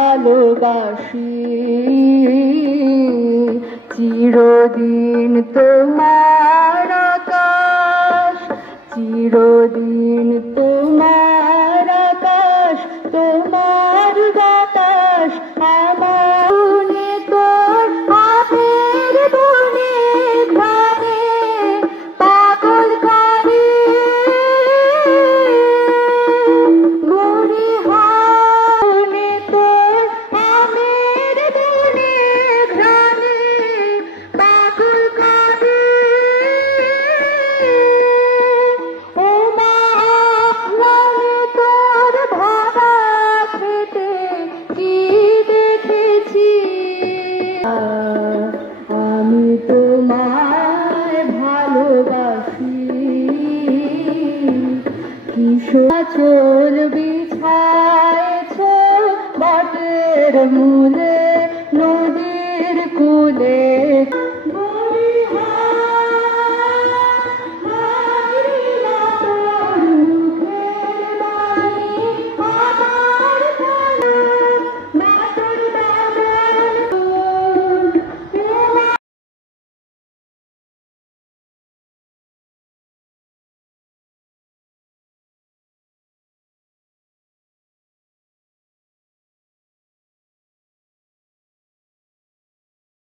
ভালোবাসি চিরদিন তোমার আকাশ, চিরদিন তোমার আকাশ, তোমার বাতাস আমার তোর হাতের বনে ঘরে পাগল করে মনে হয় তোর আমের বনে ঘরে পাগল করে ও মা তোর ভাবা খেতে কি দেখেছি আমি তোমায় ভালোবাসি কিশোর বিছাইছ বটের মূলে নদীর কূলে।